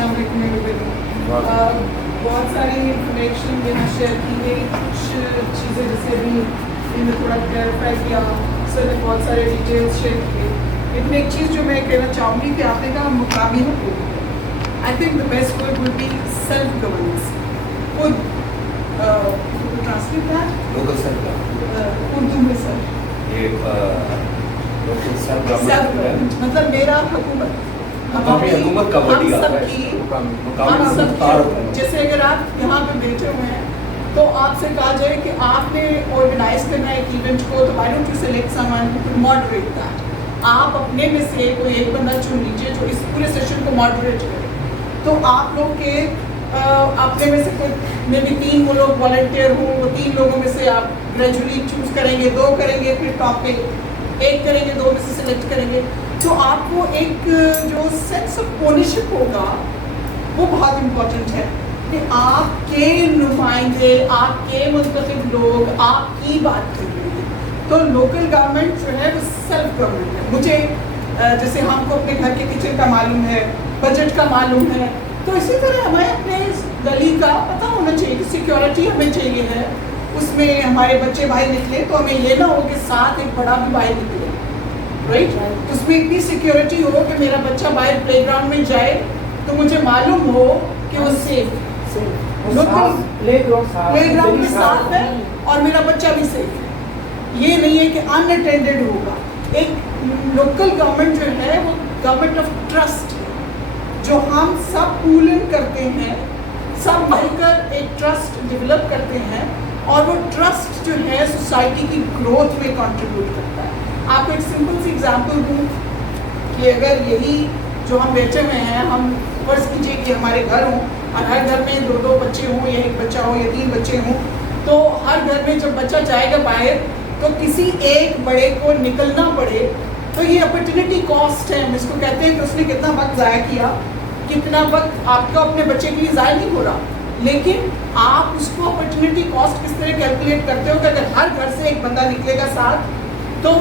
السلام علیکم. بہت ساری انفارمیشن یہاں شیئر کی گئی, کچھ چیزیں جیسے ابھی میں نے تھوڑا کلیئرفائی کیا, سر نے بہت سارے ڈیٹیلس شیئر کیے. لیکن ایک چیز جو میں کہنا چاہوں گی کہ آپ نے کہا مقامی حکومت, I think the best word will be self governance. خود ٹرانسلیٹ لوکل سیلف اردو میں سر مطلب میرا حکومت, حکومت کا ہم سب کی, ہم سب کی. جیسے اگر آپ یہاں پہ بیٹھے ہوئے ہیں تو آپ سے کہا جائے کہ آپ نے آرگنائز کرنا ہے ایک ایونٹ کو, تو why don't you select some one who can moderate that. آپ اپنے میں سے کوئی ایک بندہ چن لیجیے جو اس پورے سیشن کو ماڈریٹ کرے. تو آپ لوگ کے اپنے میں سے کوئی میں بھی 3 وہ لوگ والنٹیئر ہوں, وہ 3 لوگوں میں سے آپ گریجولی چوز کریں گے, 2 کریں گے, پھر ٹاپک 1 کریں گے, 2 میں سے سلیکٹ کریں گے. تو آپ کو ایک جو سینس آف اونرشپ ہوگا وہ بہت امپورٹنٹ ہے کہ آپ کے نمائندے, آپ کے منتخب لوگ آپ کی بات کر رہے ہیں. تو لوکل گورنمنٹ جو ہے وہ سیلف گورنمنٹ ہے. مجھے جیسے ہم کو اپنے گھر کے کچن کا معلوم ہے, بجٹ کا معلوم ہے, تو اسی طرح ہمیں اپنے گلی کا پتہ ہونا چاہیے کہ سیکیورٹی ہمیں چاہیے ہے. اس میں ہمارے بچے بھائی نکلے تو ہمیں یہ نہ ہو کہ ساتھ ایک بڑا بھی بھائی نکلے, رائٹ. اس میں اتنی سیکیورٹی ہو کہ میرا بچہ باہر پلے گراؤنڈ میں جائے تو مجھے معلوم ہو کہ وہ سیف ہے, پلے گراؤنڈ بھی صاف ہے اور میرا بچہ بھی سیف ہے. یہ نہیں ہے کہ ان اٹینڈڈ ہوگا. ایک لوکل گورنمنٹ جو ہے وہ گورنمنٹ آف ٹرسٹ ہے, جو ہم سب پولن کرتے ہیں, سب مل کر ایک ٹرسٹ ڈیولپ کرتے ہیں, اور وہ ٹرسٹ جو ہے سوسائٹی کی گروتھ میں کنٹریبیوٹ کرتا ہے. آپ کو ایک سمپل سی ایگزامپل دوں کہ اگر یہی جو ہم بیٹھے ہوئے ہیں, ہم فرض کیجئے کہ ہمارے گھر ہوں اور ہر گھر میں 2 بچے ہوں یا 1 بچہ ہو یا 3 بچے ہوں, تو ہر گھر میں جب بچہ جائے گا باہر تو کسی ایک بڑے کو نکلنا پڑے, تو یہ اپرچونٹی کاسٹ ہے. ہم اس کو کہتے ہیں کہ اس نے کتنا وقت ضائع کیا, کتنا وقت آپ کا اپنے بچے کے لیے ضائع نہیں ہو رہا. لیکن آپ اس کو اپرچونٹی کاسٹ کس طرح کیلکولیٹ کرتے ہو کہ اگر ہر گھر سے ایک بندہ نکلے گا ساتھ تو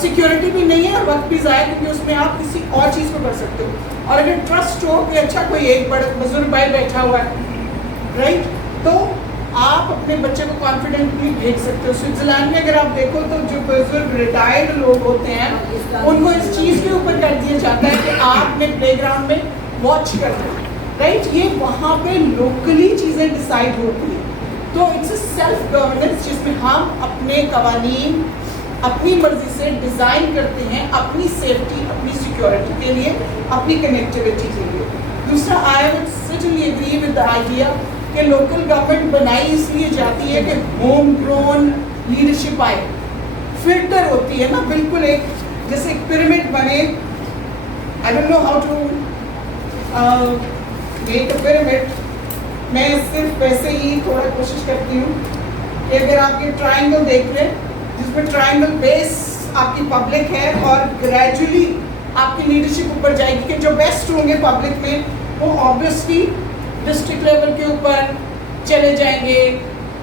سیکیورٹی بھی نہیں ہے اور وقت بھی ضائع, کیونکہ اس میں آپ کسی اور چیز کو کر سکتے ہو. اور اگر ٹرسٹ ہو کہ اچھا کوئی ایک بڑا بزرگ بھائی بیٹھا ہوا ہے, رائٹ, تو آپ اپنے بچے کو کانفیڈنٹلی بھیج سکتے ہو. سوئٹزرلینڈ میں اگر آپ دیکھو تو جو بزرگ ریٹائرڈ لوگ ہوتے ہیں ان کو اس چیز کے اوپر کر دیا جاتا ہے کہ آپ نے پلے گراؤنڈ میں واچ کرنا ہے, رائٹ. یہ وہاں پہ لوکلی چیزیں ڈیسائیڈ ہوتی ہیں. تو اٹس اے سیلف گورننس جس میں ہم اپنے قوانین اپنی مرضی سے ڈیزائن کرتے ہیں, اپنی سیفٹی, اپنی سیکیورٹی کے لیے, اپنی کنیکٹیوٹی کے لیے. دوسرا, I would certainly agree with the idea کہ لوکل گورنمنٹ بنائی اس لیے جاتی ہے کہ ہوم گرون لیڈرشپ آئے, فلٹر ہوتی ہے نا, بالکل ایک جیسے ایک پیرامڈ بنے. I don't know how to make a pyramid. میں صرف ویسے ہی تھوڑا کوشش کرتی ہوں کہ اگر آپ یہ ٹرائنگل دیکھ لیں جس میں ٹرائنگل بیس آپ کی پبلک ہے اور گریجولی آپ کی لیڈرشپ اوپر جائے گی, کہ جو بیسٹ ہوں گے پبلک میں وہ آبویسلی ڈسٹرکٹ لیول کے اوپر چلے جائیں گے,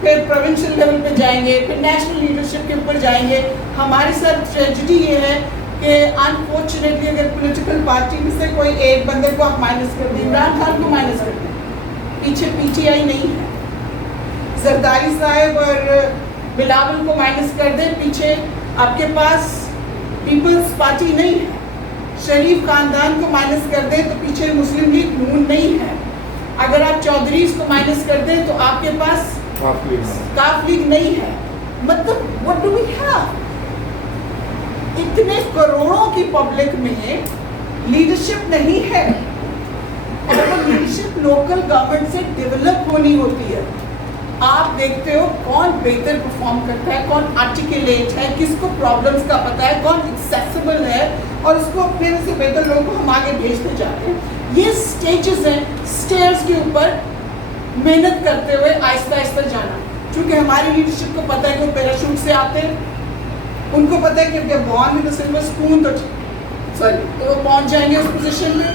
پھر پروونشل لیول پہ جائیں گے, پھر نیشنل لیڈرشپ کے اوپر جائیں گے. ہمارے ساتھ ٹریجڈی یہ ہے کہ انفارچونیٹلی اگر پولیٹیکل پارٹی میں سے کوئی ایک بندے کو آپ مائنس کر دیں, عمران خان کو مائنس کر دیں, پیچھے PTI نہیں ہے. زرداری صاحب اور بلاول کو مائنس کر دیں, پیچھے آپ کے پاس پیپلز پارٹی نہیں ہے. شریف خاندان کو مائنس کر دیں تو پیچھے مسلم لیگ نون نہیں ہے. اگر آپ چودھریز کو مائنس کر دیں تو آپ کے پاس کاف لیگ نہیں ہے. مطلب what do we have؟ اتنے کروڑوں کی پبلک میں لیڈرشپ نہیں ہے, اور وہ لیڈرشپ لوکل گورنمنٹ سے ڈیولپ ہونی ہوتی ہے. آپ دیکھتے ہو کون بہتر پرفارم کرتا ہے, کون آرٹیکولیٹ ہے, کس کو پرابلمس کا پتہ ہے, کون ایکسیسیبل ہے, اور اس کو اپنے سے بہتر لوگوں کو ہم آگے بھیجتے جاتے ہیں. یہ سٹیجز ہیں, سٹیئرز کے اوپر محنت کرتے ہوئے آہستہ آہستہ جانا. چونکہ ہماری لیڈرشپ کو پتہ ہے کہ وہ پیراشوٹ سے آتے ہیں, ان کو پتہ ہے کہ جب بورن ود سلور اسپون تو وہ پہنچ جائیں گے اس پوزیشن میں.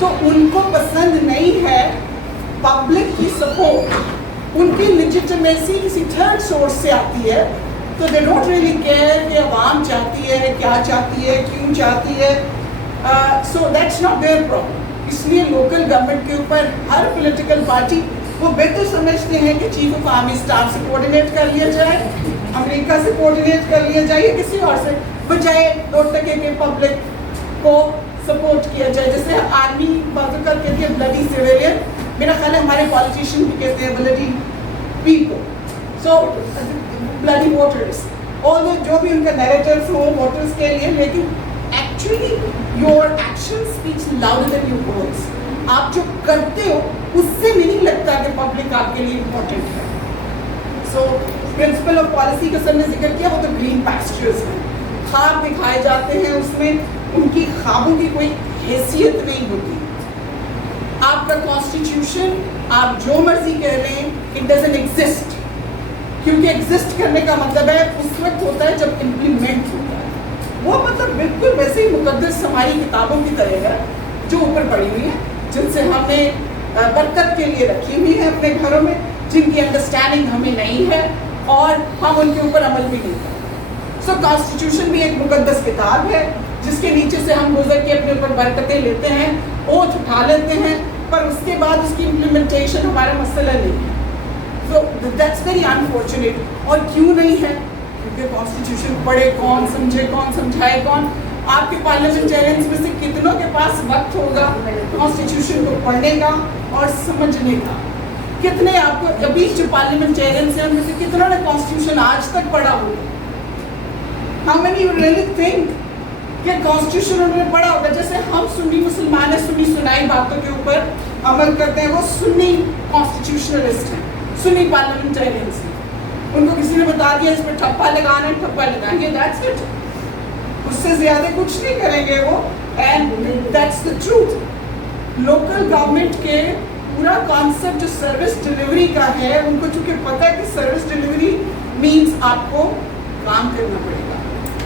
تو ان کو پسند نہیں ہے پبلک کی سپورٹ, ان کی لیجیٹمیسی کسی تھرڈ سورس سے آتی ہے. تو دے ڈونٹ ریئلی کیئر کہ عوام چاہتی ہے, کیا چاہتی ہے, کیوں چاہتی ہے. So that's not there problem. اس لیے لوکل گورنمنٹ کے اوپر ہر پولیٹیکل پارٹی وہ بہتر سمجھتے ہیں کہ چیف آف آرمی اسٹاف سے کوآرڈینیٹ کر لیا جائے, امریکہ سے کوآرڈینیٹ کر لیا جائے, یا کسی اور سے, بجائے 2% کے پبلک کو سپورٹ کیا جائے. جیسے آرمی بعض اوقات کہتی ہے بلڈی سویلین, میرا خیال ہے ہمارے پالیٹیشین بھی کہتے ہیں بلڈی پیپل, سو بلڈی ووٹرس, اور جو بھی ان کا نیریٹیوز ہو ووٹرس کے لیے, لیکن actually your action speaks louder than your words. آپ جو کرتے ہو اس سے نہیں لگتا کہ پبلک آپ کے لیے امپورٹنٹ ہے. سو پرنسپل آف پالیسی کا سر نے ذکر کیا, وہ تو گرین پیسچرز ہیں, خواب دکھائے جاتے ہیں, اس میں ان کی خوابوں کی کوئی حیثیت نہیں ہوتی. آپ کا کانسٹیٹیوشن آپ جو مرضی کہہ لیں, اٹ ڈزنٹ ایگزسٹ, کیونکہ ایگزسٹ کرنے کا مطلب ہے اس وقت ہوتا ہے جب امپلیمنٹ ہوتا ہے. وہ مطلب بالکل ویسے ہی مقدس ہماری کتابوں کی طرح ہے جو اوپر پڑی ہوئی ہیں, جن سے ہم نے برکت کے لیے رکھی ہوئی ہے اپنے گھروں میں, جن کی انڈرسٹینڈنگ ہمیں نہیں ہے اور ہم ان کے اوپر عمل بھی نہیں کرتے. سو کانسٹیٹیوشن بھی ایک مقدس کتاب ہے جس کے نیچے سے ہم گزر کے اپنے اوپر برکتیں لیتے ہیں, اوتھ اٹھا لیتے ہیں, پر اس کے بعد اس کی امپلیمنٹیشن ہمارا مسئلہ نہیں ہے. So that's very unfortunate. اور کیوں نہیں ہے؟ کیونکہ کانسٹیٹیوشن پڑھے کون, سمجھے کون, سمجھائے کون. آپ کے پارلیمنٹیرینس میں سے کتنوں کے پاس وقت ہوگا کانسٹیٹیوشن کو پڑھنے کا اور سمجھنے کا؟ کتنے آپ کو ابھی جو پارلیمنٹیرینس ہیں ان میں سے کتنوں نے کانسٹیٹیوشن آج تک پڑھا ہوگا؟ How many you really think کہ کانسٹیٹیوشن انہوں نے پڑھا ہوگا؟ جیسے ہم سنی مسلمان ہیں, سنی سنائی باتوں کے اوپر عمل کرتے ہیں, وہ سنی کانسٹیٹیوشنلسٹ ہیں, سنی پارلیمنٹیرینس ہیں. ان کو کسی نے بتا دیا اس پہ ٹھپا لگانا ہے, ٹھپا لگائیں گے, that's it. اس سے زیادہ کچھ نہیں کریں گے وہ, and that's the truth. Local government کے پورا کانسیپٹ جو سروس ڈلیوری کا ہے, ان کو چونکہ پتہ ہے کہ سروس ڈلیوری مینس آپ کو کام کرنا پڑے گا.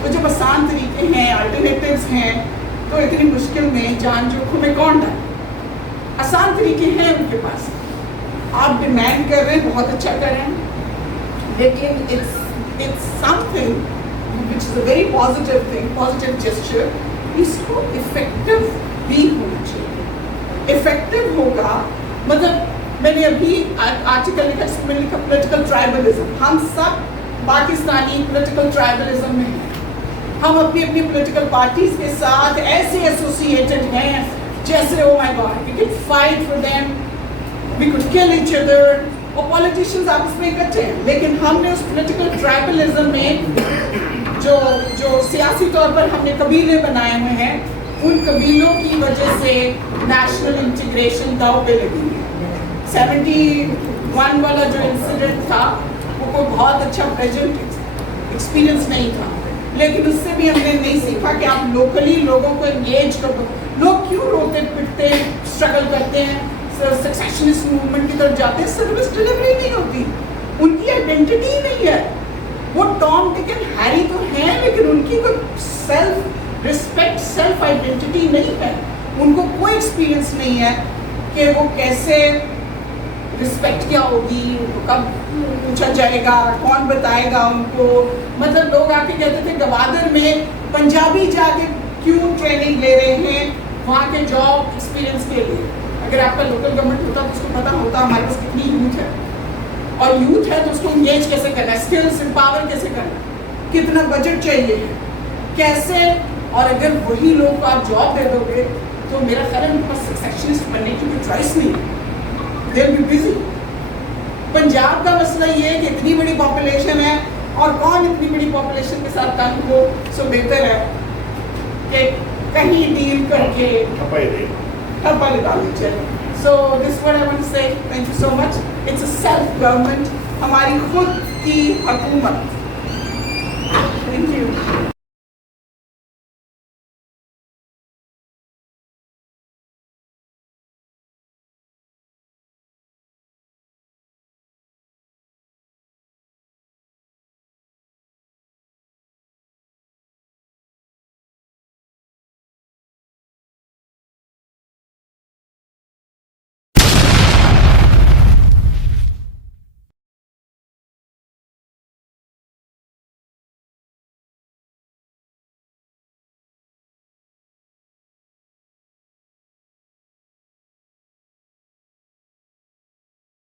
وہ جب آسان طریقے ہیں, الٹرنیٹیوز ہیں, تو اتنی مشکل میں جان جوکھوں میں کون ڈالے؟ آسان طریقے ہیں ان کے پاس. آپ ڈیمانڈ کر رہے ہیں, بہت اچھا کر رہے ہیں, لیکن it's something which is a very positive thing, positive gesture. اس کو effective بھی ہونا چاہیے. effective ہوگا مطلب, میں نے ابھی آرٹیکل لکھا جس میں لکھا پولیٹیکل ٹرائبلزم. ہم سب پاکستانی پولیٹیکل ٹرائبلزم میں ہیں. ہم اپنی اپنی پولیٹیکل پارٹیز کے ساتھ ایسے ایسوسیٹڈ ہیں جیسے oh my God, we could fight for them, we could kill each other. اور پولیٹیشینز آپس میں اکٹھے ہیں, لیکن ہم نے اس پولیٹیکل ٹرائبلزم میں جو سیاسی طور پر ہم نے قبیلے بنائے ہوئے ہیں, ان قبیلوں کی وجہ سے نیشنل انٹیگریشن داؤ پہ لگی ہے. 71 والا جو انسیڈنٹ تھا وہ کوئی بہت اچھا پریزنٹ ایکسپیرئنس نہیں تھا, لیکن اس سے بھی ہم نے نہیں سیکھا کہ آپ لوکلی لوگوں کو انگیج کر دو. لوگ کیوں روتے پٹتے اسٹرگل کرتے ہیں, سکسیشنسٹ موومنٹ کی طرف جاتے ہیں؟ سروس ڈلیوری نہیں ہوتی, ان کی آئیڈینٹی نہیں ہے. وہ ٹام ڈک اینڈ ہیری تو ہیں, لیکن ان کی کوئی سیلف رسپیکٹ, سیلف آئیڈینٹی نہیں ہے. ان کو کوئی ایکسپیرئنس نہیں ہے کہ وہ کیسے رسپیکٹ کیا ہوگی, ان کو کب پوچھا جائے گا, کون بتائے گا ان کو. مطلب لوگ آ کے کہتے تھے گوادر میں پنجابی جا کے کیوں ٹریننگ لے رہے ہیں وہاں کے جاب ایکسپیرئنس کے لیے. اگر آپ کا لوکل گورنمنٹ ہوتا تو اس کو پتا ہوتا ہمارے پاس کتنی یوتھ ہے, اور یوتھ ہے تو اس کو انگیج کیسے کرنا ہے, اسکلس امپاور کیسے کرنا ہے, کتنا بجٹ چاہیے ہے, کیسے. اور اگر وہی لوگ کو آپ جاب دے دو گے تو میرا خیال ہے ان کے پاس سکسیشنسٹ بننے کی کوئی چوائس نہیں ہے, دے ول بی بزی. پنجاب کا مسئلہ یہ ہے کہ اتنی بڑی پاپولیشن ہے, اور کون اتنی بڑی پاپولیشن کے ساتھ تنگ ہو, سو بہتر ہے کہ کہیں ڈیل کر کے ٹھپا لگا لیجیے. So this what I want to say, thank you so much. It's a self government, ہماری خود کی حکومت. Thank you.